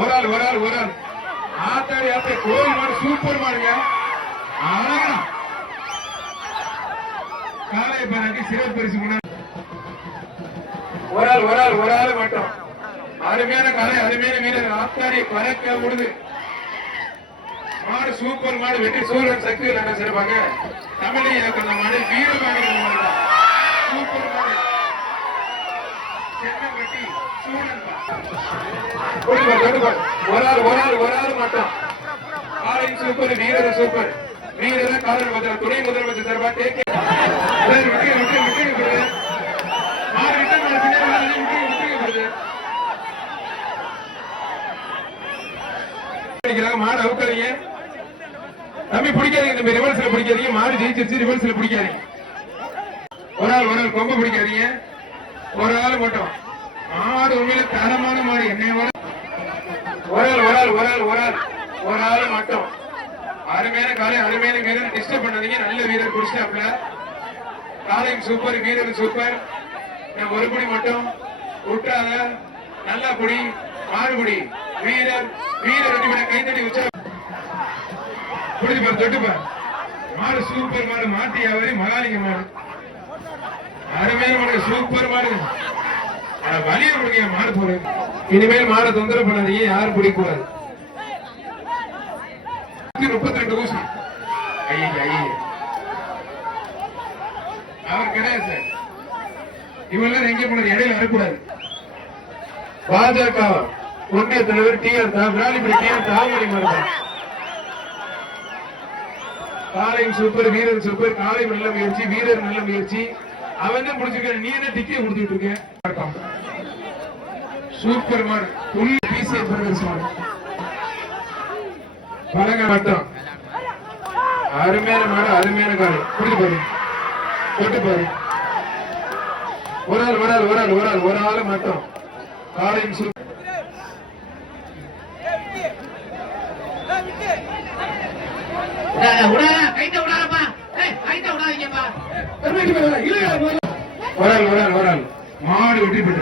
ஒரு ஆள் ஒரு ஆள் ஒரு ஆள் ஆத்தாடி ஆத்தாடி கோயில் மாடு சூப்பர் மாடுங்க. அழகா. காலை பாராட்டி சிறப்பு பரிசு ஒரு ஆள் ஒரு ஆள் ஒரு ஆள் மட்டும். அருமையான காலை அருமையான வீரர். ஆத்தாடி பறக்க விடுது மாடு சூப்பர் மாடு வெட்டி சூழல் சக்தி என்ன சிறப்பாங்க. தமிழை இயக்கம் மாடு வீரமாக ஒரு ஆள் ஒரு ஆள் ஒரு ஆள் மட்டும் சூப்பர் வீரர் சூப்பர் வீரர் முதல் துணை முதலமைச்சர் விட்டு விட்டு விட்டு விடுது விட்டு விட்டு விட்டு விடுது மாடு அவுக்காதீங்க தம்பி பிடிக்காதீங்க தம்பி ரிவர்ஸ்ல பிடிக்காதீங்க மாடு ஜெயிச்சிருச்சு ரிவர்ஸ்ல பிடிக்காதீங்க ஒரு ஆள் ஒரு ஆள் கொம்ப பிடிக்காதீங்க. ஒரு ஆள் மட்டும். ஆறு உண்மையில தரமான மாடு என்னைய விட ஒரு ஆள் ஒரு ஆள் ஒரு ஆள் ஒரு மட்டும். அருமையான காலை அருமையான வீரர் டிஸ்டர்ப் பண்ணாதீங்க. நல்ல வீரர் குடிச்சாப்ல காலையும் சூப்பர் வீரர் சூப்பர் ஒரு குடி மட்டும். விட்டாத நல்லா குடி மாறுபடி வீரர் வீரர் ரெண்டு பேரை கைத்தட்டி உச்சா புடிச்சு தொட்டுப்பார் மாடு சூப்பர் மாடு மாட்டி வியாபாரி மகாலிங்க மாடு. அருமையான மாடு சூப்பர் மாடு. வலிய கொடுங்க மாடு போடு இனிமேல் மாடை தொந்தரவு பண்ணாதீங்க யாரும் பிடிக்கூடாது முப்பத்தி ரெண்டு ஊசி. ஐயா ஐயா அவர் கிடையாது சார். இவெல்லாம் எங்க போனது இடையில வரக்கூடாது. பாஜக ஒன்றிய தலைவர் T R Viralipatti T R Thamarai Marundhan காலையும் சூப்பர் வீரர் சூப்பர் காலை நல்ல முயற்சி வீரர் நல்ல முயற்சி. அவன் தான் முடிச்சிருக்க நீ என்ன டிக்கெட் கொடுத்துட்டு இருக்க? சூப்பர் மாடு புள்ளி பிசிஏ பிரதர்ஸ் மாடு பழங்க மட்டும் அருமையான மாடு அருமையான காலை குடிச்சு பாரு. தொட்டு பாரு. ஒரு ஆள் ஒரு ஆள் ஒரு ஆள் ஒரு ஆள் ஒரு ஆள் மட்டும். காலையும் சூப்பர் உடா கைத்த உடா. வரல் வரல் வரல் மாடு வெற்றி பெற்று